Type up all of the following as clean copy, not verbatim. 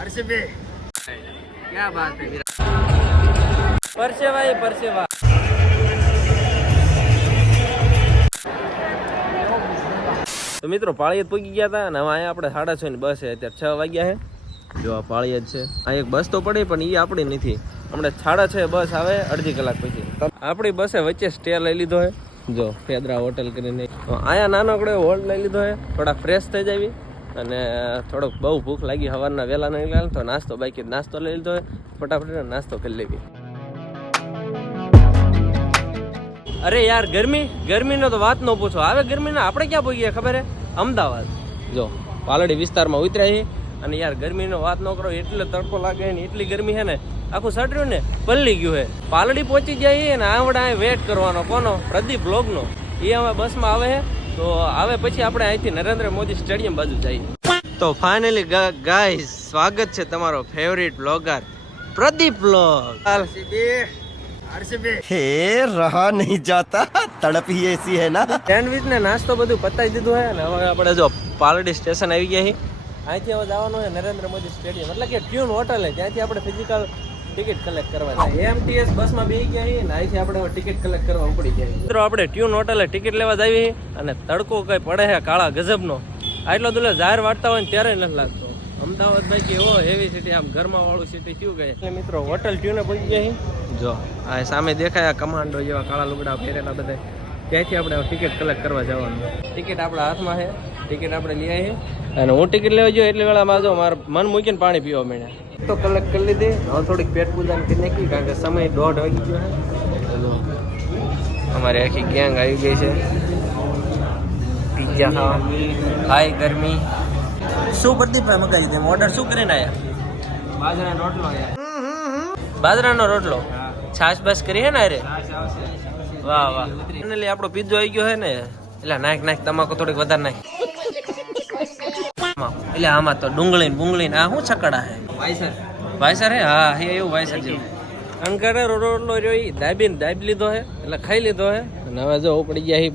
RCB क्या बात है परसेवा परसेवा તો મિત્રો પાળિયાદ પૂગી ગયા હતા અને હવે અહીંયા આપણે 6:30 ની બસ છે. અત્યારે 6 વાગ્યા છે. જો આ પાળિયાદ છે. આ એક બસ તો પડી પણ એ આપણી નથી. હમણાં 6:30 બસ આવે અડધી કલાક પછી. આપણી બસે વચ્ચે સ્ટે લઈ લીધો છે. જો ફેદરા હોટલ કરીને અહીંયા નાનકડો હોલ્ડ લઈ લીધો છે. થોડા ફ્રેશ થઈ જાવી અને થોડોક બહુ ભૂખ લાગી સવારના વહેલા નીકળ્યા તો નાસ્તો બાકી નાસ્તો લઈ લીધો છે. ફટાફટ નાસ્તો કરી લેવી. અરે યાર ગરમીનો તો વાત ન પૂછો. આવે ગરમીનો આપણે ક્યાં પહોંચીએ ખબર હે? અમદાવાદ. જો પાલડી વિસ્તારમાં ઉતર્યા અને યાર ગરમીનો વાત ન કરો એટલે તડકો લાગે ને એટલી ગરમી છે ને આખું સટર્યું ને પલ્લી ગયું હે. પાલડી પહોંચી જાય ને આવડા વેટ કરવાનો કોનો? પ્રદીપ બ્લોગનો. એ હવે બસમાં આવે છે તો આવે પછી આપણે અહીંથી નરેન્દ્ર મોદી સ્ટેડિયમ બાજુ જઈએ. તો ફાઇનલી ગાઈસ સ્વાગત છે તમારો ફેવરિટ બ્લોગર પ્રદીપ બ્લોગ. हे रहा नहीं जाता तड़प ही ऐसी है ना. સેન્ડવિચ ને નાસ્તો બધું પતાવી દીધું છે અને હવે આપણે જો પાલડી સ્ટેશન આવી ગયા છીએ. અહીંથી હવે જવાનું છે નરેન્દ્ર મોદી સ્ટેડિયમ એટલે કે ટ્યુન હોટલ છે. ત્યાંથી આપણે ફિઝિકલ ટિકિટ કલેક્ટ કરવા જાય. એમટીએસ બસમાં બેસી ગયા છીએ ને અહીંથી આપણે ટિકિટ કલેક્ટ કરવા ઉપડી ગયા. મિત્રો આપણે ટ્યુન હોટલે ટિકિટ લેવા જાવી અને તડકો કઈ પડે છે કાળા ગજબનો. આટલો દુલે જાહેર વાળતા હોય ને ત્યારે નથી લાગતો. અમદાવાદ ભાઈ કે એવો હેવી સિટી આમ ગરમા વાળું સિટી થયું ગઈ. એટલે મિત્રો હોટલ ટ્યુને પહોંચી ગયા છીએ. જો આ સામે દેખાય કમાન્ડો જેવા કાળા લુગડા પહેરેલા બધા. ત્યાંથી આપણે ટિકિટ કલેક્ટ કરવા જવાનું. ટિકિટ આપણા હાથમાં છે. ટિકિટ આપણે લઈ આવી અને હું ટિકિટ લેવા જોઈએ એટલે વેળામાં જો મારે મન મૂકીને પાણી પીવા માંડ્યા. તો કલેક્ટ કરી લીધી. હવે થોડીક પેટ પૂજા કરી નાખી કારણ કે સમય 1:30 વાગી ગયો છે. અમારી આખી ગેંગ આવી ગઈ છે પિઝા ખાવા. હાય ગરમી. શું પ્રદીપભાઈ મગાવી તેમ ઓર્ડર શું કરીને આવ્યા? બાજરાનો રોટલો. બાજરાનો રોટલો છાશ બસ કરી હે ને? અરે વાહ વાહ. ફાઇનલી આપણો પીઝો આવી ગયો હે ને. એટલે નાખ તમાકુ થોડીક વધારે નાખ. એટલે આમાં તો ડુંગળી આ શું છકડા હે? વાયસર હે? હા હે એવું વાયસર જેવું. અંકરે રોટલો રહ્યો દાબી લીધો હે એટલે ખાઈ લીધો હે. અને હવે જો ઉપડી ગયા હી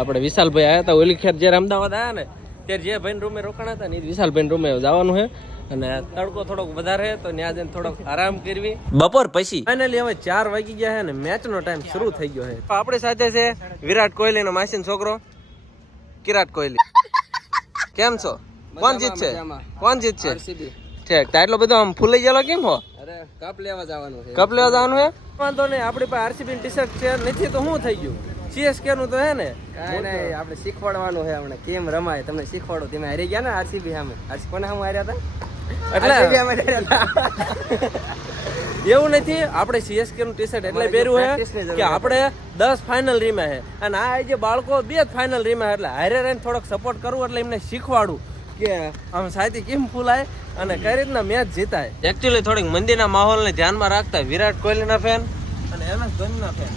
આપણે વિશાલભાઈ આવ્યા હતા ઓલી ખેર જ્યારે અમદાવાદ આવ્યા ને ત્યારે જે ભાઈ રૂમે રોકાણા હતા ને એ વિશાલભાઈ રૂમે જવાનું છે. અને તડકો થોડોક વધારે તો ત્યાં જઈને થોડોક આરામ કરવી બપોર પછી. ફાઇનલી હવે 4 વાગી ગયા છે ને મેચનો ટાઈમ શરૂ થઈ ગયો છે. આપણી સાથે છે વિરાટ કોહલી નો માસીનો છોકરો કિરાટ કોહલી. કેમ છો? કોણ જીતશે? ઠીક. એટલો બધો આમ ફૂલાઈ ગયેલો કેમ હો? અરે કપ લેવા જવાનું છે. વાંધો નહીં. આપણી પાસે આરસીબી ટી શર્ટ છે નથી તો શું થઈ ગયું? સીએસકે નું તો હે ને કાંઈ નહીં. આપણે શીખવાડવાનું છે હમણાં કેમ રમાય. તમને શીખવાડો. તમે હારી ગયા ને આરસીબી સામે. કોને સામે હાર્યા હતા? એટલે એવું નથી. આપણે સીએસકે નું ટી શર્ટ એટલે પહેર્યું છે કે આપણે 10 ફાઇનલ રીમાં છે અને આ જે બાળકો 2 ફાઇનલ રીમાં એટલે હારે રહીને થોડોક સપોર્ટ કરવું એટલે એમને શીખવાડું કે આમ સાયથી કેમ ફૂલાય અને કઈ રીતના મેચ જીતાય. એકચ્યુઅલી થોડીક મંદિરના માહોલને ધ્યાનમાં રાખતા વિરાટ કોહલીના ફેન અને MS ધોનીના ફેન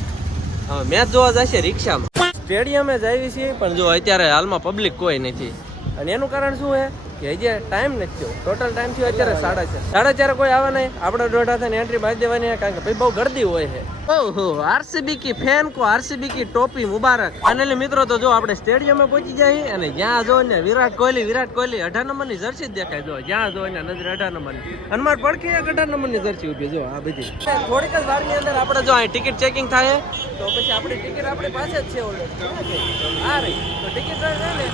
હવે મેચ જોવા જશે રિક્ષામાં. સ્ટેડિયમે જ આવી છીએ પણ જો અત્યારે હાલમાં પબ્લિક કોઈ નથી અને એનું કારણ શું છે કે હજી ટાઈમ નથી થયો. ટોટલ ટાઈમ થયો અત્યારે 4:30 કોઈ આવે નહીં. આપણે 1:30 થઈને એન્ટ્રી મારી દેવાની છે કારણ કે ભાઈ બહુ ગર્દી હોય છે. ઓહો આરસીબી કી ફેન કો આરસીબી કી ટોપી મુબારક. ફાઇનલી મિત્રો તો જો આપણે સ્ટેડિયમે પહોંચી જાય અને જ્યાં જો ને વિરાટ કોહલી 18 નંબરની જર્સી જ દેખાય. જો જ્યાં જો ને નજર 18 નંબરની અને માર પડખે 18 નંબરની જર્સી ઉભી. જો આ બધી થોડીક જ વારની અંદર આપણે જો અહીં ટિકિટ ચેકિંગ થાય તો પછી આપણી ટિકિટ આપણી પાસે જ છે ઓલરેડી. આ રહી તો ટિકિટ લઈને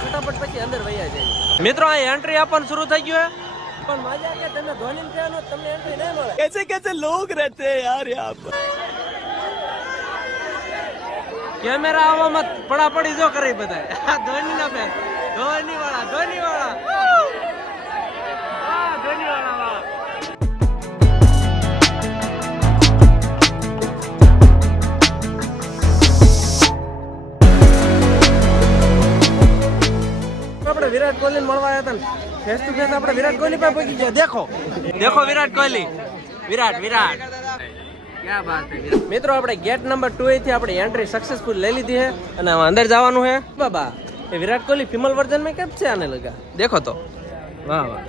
ફટાફટ પછી અંદર વયા જાય. મિત્રો આ એન્ટ્રી આપવાનું શરૂ થઈ ગયું હે પણ મજા કે તમે ધોની ફેન હો તમને એન્ટ્રી નહીં મળે. कैसे लोग रहते हैं यार यहाँ पर. કેમેરા આવવામાં પડાપડી જો કરી બધા ધોની ના ફેન. ધોની વાળા હા ધોની વાળા આપણે વિરાટ કોહલી મળવા આવ્યા હતા ને ફેસ ટુ ફેસ આપણે વિરાટ કોહલી પાસે પહોંચી ગયા. દેખો વિરાટ કોહલી. વિરાટ ક્યાં બાત હે. મિત્રો આપણે ગેટ નંબર 2 થી આપણે એન્ટ્રી સક્સેસફુલ લઈ લીધી છે અને અંદર જવાનું છે. બાબા એ વિરાટ કોહલી ફિમેલ વર્ઝન में કેમ છે આને લગા દેખો તો. વાહ વાહ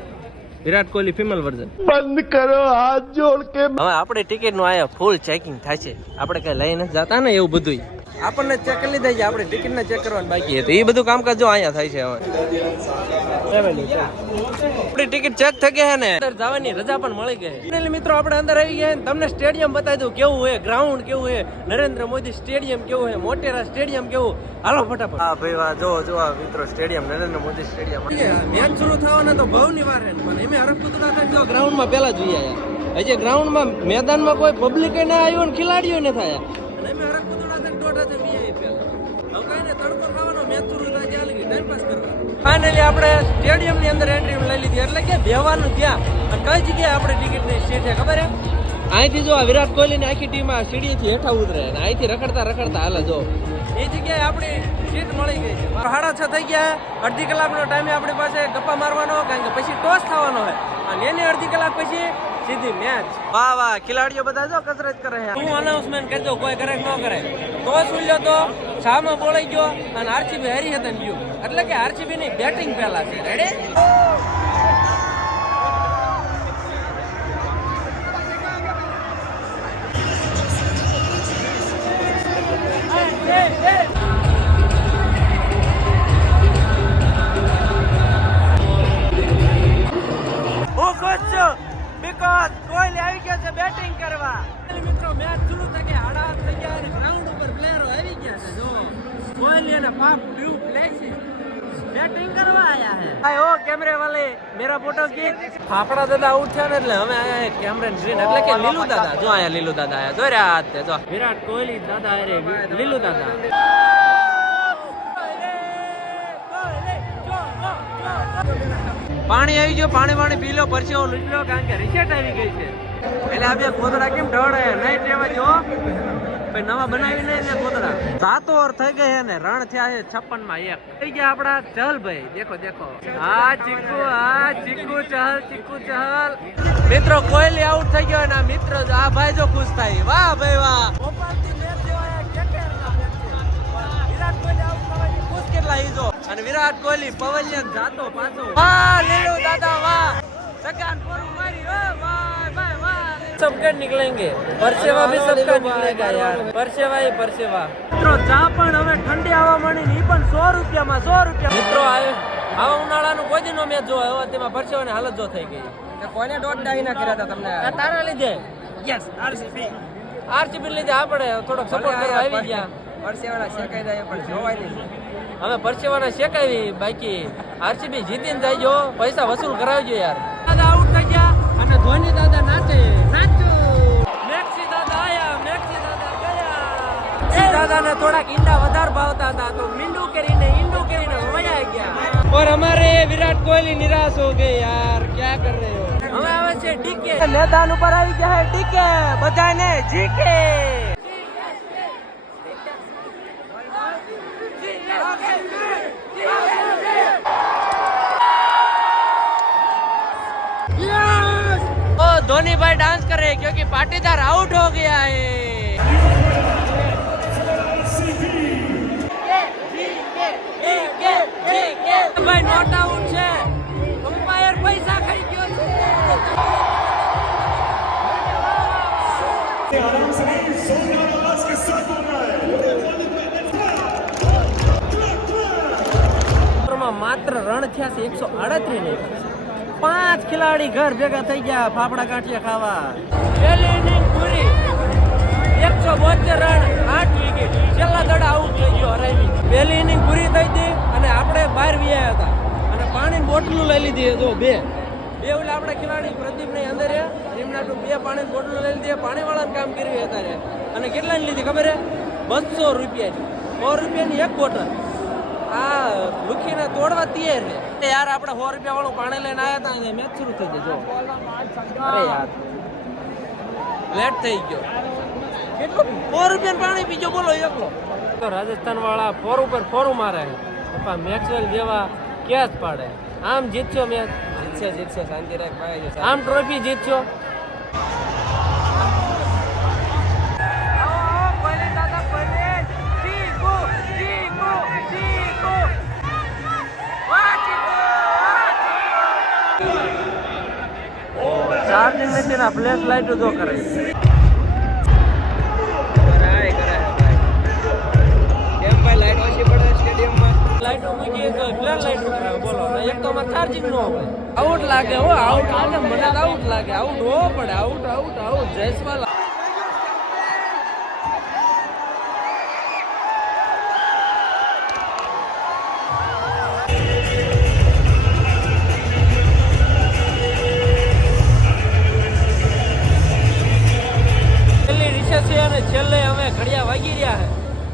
વિરાટ કોહલી ફિમેલ વર્ઝન. બંધ કરો હાથ જોડ કે. હવે આપણે ટિકિટ નું આયા ફૂલ ચેકિંગ થાય છે. આપણે કઈ લઈને જતા ને એવું બધું આપણને ચેક કરી લીધા છે. આપણે ટિકિટ ને ચેક કરવાનું બાકી છે તો એ બધું કામકાજ જો અહીંયા થાય છે. હવે આપણી ટિકિટ ચેક થઈ ગઈ છે ને અંદર જવાની રજા પણ મળી ગઈ. ફાઇનલી મિત્રો આપણે અંદર આવી ગયા ને તમને સ્ટેડિયમ બતાવી દઉં કેવું છે, ગ્રાઉન્ડ કેવું છે, નરેન્દ્ર મોદી સ્ટેડિયમ કેવું છે, મોટેરા સ્ટેડિયમ કેવું. હાલો ફટાફટ. હા ભાઈ વાહ, જો જો આ મિત્રો stadium, Narendra Modi stadium. Match શરૂ થવાના તો ભવની વાર છે પણ એમે હરખપુતળા થઈને જો ગ્રાઉન્ડમાં પહેલા જ જોઈ આયા. હજી ગ્રાઉન્ડમાં મેદાનમાં કોઈ પબ્લિક ને આવ્યું ને ખેલાડીઓ ને થયા અને એમે હરખપુતળા થઈને દોઢા થઈને બી પહેલા. હવે કઈ ને તડકો ખાવાનો, મેચ શરૂ થાય ત્યાં લગી ટાઈમ પાસ કરવાનો. ફાઇનલી આપણે સ્ટેડિયમ ની અંદર એન્ટ્રી લઈ લીધી એટલે કે બેવાનું ત્યાં. અને કઈ જગ્યાએ આપણે ટિકિટ ની સીટ છે ખબર હે? અહીંથી જો વિરાટ કોહલી ની આખી ટીમ સીડીથી હેઠા ઉતરે અને અહીંથી રખડતા રખડતા હાલે જો એ જગ્યાએ આપણી સીટ મળી ગઈ છે. 6:30 થઈ ગયા. અડધી કલાકનો ટાઈમે આપણી પાસે ગપ્પા મારવાનો, કારણ કે પછી ટોસ થવાનો હોય અને એની અડધી કલાક પછી સીધી મેચ. વાહ વાહ, ખેલાડીઓ બધા જો કસરત કરે છે. હું અનાઉન્સમેન્ટ કરી દઉં, કોઈ કરે ન કરે. ટોસ ઉલ્યો તો છામાં બોલાઈ ગયો અને આરસીબી હારી હતા ને ગયું. એટલે કે આરસીબી ની બેટિંગ પહેલા છે. રેડી? હું ખુશ છું બીકોઝ કોહલી આવી ગયા છે બેટિંગ કરવા. મિત્રો મેચ શરૂ થઈ ગઈ, 8:30 થઈ ગયા અને ગ્રાઉન્ડ ઉપર પ્લેયરો આવી ગયા છે. જો કોહલી અને પાપ ડ્યુ પ્લેસી બેટિંગ કરવા આયા હે. હાય ઓ કેમેરે વાલે મેરા ફોટો ખીંચ. ફાફડા દાદા આઉટ થયા ને એટલે અમે આયા હે કેમેરા ગ્રીન એટલે કે લીલુ દાદા. જો આયા લીલુ દાદા આયા. જો રે આ તે જો વિરાટ કોહલી દાદા અરે લીલુ દાદા. પાણી આવી ગયો, પાણી પી લો, પરસેવો લૂંટી લો, કારણ કે રિસેટ આવી ગઈ છે. એટલે આ બે કોતરા કેમ ઢળે નહીં ટેવા જો ભાઈ નવા બનાવી નહીં ને કોતરા. 7 ઓવર થઈ ગઈ છે ને રન થયા છે 56 માં 1. થઈ ગયા આપડા ચહલભાઈ. દેખો દેખો હા ચીકુ ચહલ. મિત્રો કોહલી આઉટ થઈ ગયો ને મિત્ર આ ભાઈ જો ખુશ થાય. વાહ ભાઈ વાહ. અને વિરાટ કોહલી પવલિયન જાતો પાછો. વાહ લીલુ દાદા વાહ. સગાન પૂરું મારી. ઓ વાહ ભાઈ વાહ. सबके निकलेंगे, परसेवा भी सबका निकलेगा यार. પરસેવા એ પરસેવા. મિત્રો ચા પણ હવે ઠંડી આવવા માંડી ને ઈ પણ 100 રૂપિયામાં 100 રૂપિયા. મિત્રો આવા ઉનાળાનું કોઈ દિનો મેચ જો આવ્યો તેમાં પરસેવાની હાલત જો થઈ ગઈ. કોઈને ડોટ ડાઈ ના કર્યા હતા તમને? તારા લીધે. યસ આરસીબી લીધે આપણે થોડોક સપોર્ટ કરવા આવી ગયા. પરસેવાના શેકાઈ જાય પણ જોવાય નહીં. હવે પરસેવાના શેકાવી, બાકી આરસીબી જીતીને જાય જો પૈસા વસૂલ કરાવજો યાર. દાદા આઉટ થઈ ગયા અને ધોની દાદા નાચે. મેક્સી દાદા આયા, મેક્સી દાદા ગયા. મેક્સી દાદાને થોડાક ઈંડા વધારે ભાવતા હતા તો મીંડું કરીને વયા ગયા. और हमारे विराट कोहली निराश हो गए यार, क्या कर रहे हो? હવે આવે છે ડીકે. મેદાન ઉપર આવી ગયા છે ડીકે, બધાને જીકે. धोनी भाई डांस कर रहे हैं क्योंकि पाटीदार आउट हो गया है. भाई नॉट आउट છે. અંપાયર પૈસા ખાઈ ગયો છે. માત્ર રન થયા છે 138 નહીં. 5 ખેલાડી ઘર ભેગા થઈ ગયા ફાફડા ગાંઠિયા ખાવા. પહેલી ઇનિંગ પૂરી, 172 રન, 8 વિકેટ. છેલ્લા દડા આઉટ થઈ ગયો હરાવી. પહેલી ઇનિંગ પૂરી થઈ હતી અને આપણે બહાર વ્યાયા હતા અને પાણીની બોટલું લઈ લીધી. જો બે ઓલા આપણા ખેલાડી પ્રદીપ ની અંદર એમના 2 પાણીની બોટલું લઈ લીધી. પાણીવાળાનું કામ કર્યું હતા અને કેટલાની લીધી ખબર હે? 200 રૂપિયાની. 100 રૂપિયાની એક બોટલ. આ લુખીને તોડવા તૈયાર છે યાર. આપણે 100 રૂપિયા વાળું પાણી લઈને આવ્યા હતા અને મેચ શરૂ થઈ ગઈ. અરે યાર લેટ થઈ ગયો. કેટલું 100 રૂપિયાનું પાણી પીજો બોલો એકલો. તો રાજસ્થાન વાળા 4 ઉપર 4 મારે પપ્પા. મેક્સવેલ જેવા કેચ પાડે. આમ જીતશો મેચ. જીતશે શાંતિ રાખ ભાઈ. આમ ટ્રોફી જીતશો. ચાર્જિંગ નથી ના ફ્લેશ લાઈટ જો કરે. કેમ ભાઈ લાઈટ ઓછી પડે સ્ટેડિયમમાં? લાઈટો મૂકી તો ફ્લેશ લાઈટ ઉપર બોલો એક તો અમારે ચાર્જિંગ ન હોય આઉટ લાગે હો આઉટ લાગે મને આઉટ લાગે આઉટ હો પડે આઉટ આઉટ આઉટ જયસ્વાલ છેલ્લે અમે ઘડિયા વાગી રહ્યા છે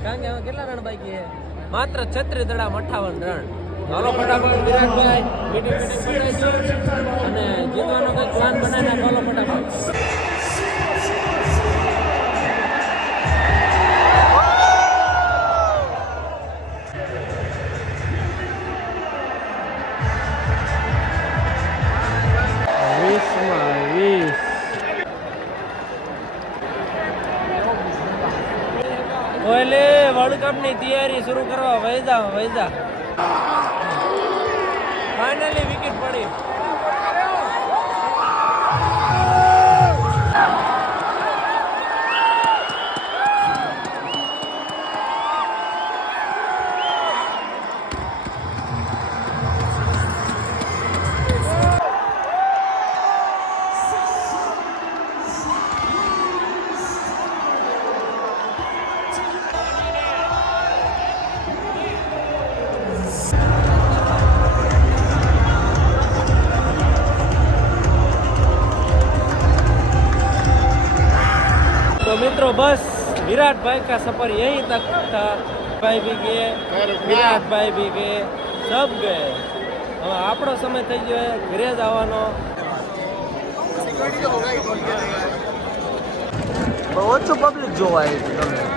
કારણ કે અમે કેટલા રન બાકી છે માત્ર 36 દડા 58 રન હાલો ફટાફટ વિરાટભાઈ મીટિંગ પટાઈ અને જીતવાનો કઈ પ્લાન બનાવી નાખો હાલો ફટાફટ ઓલે વર્લ્ડ કપ ની તૈયારી શરૂ કરવા વૈદા ફાઇનલી વિકેટ પડી तो मित्रों बस विराट भाई का सफर यहीं तक था भाई भी गए विराट भाई भी गए सब गए હવે આપણો સમય થઈ ગયો ઘરે જવાનો ઓછું પબ્લિક જોવા આવ્યું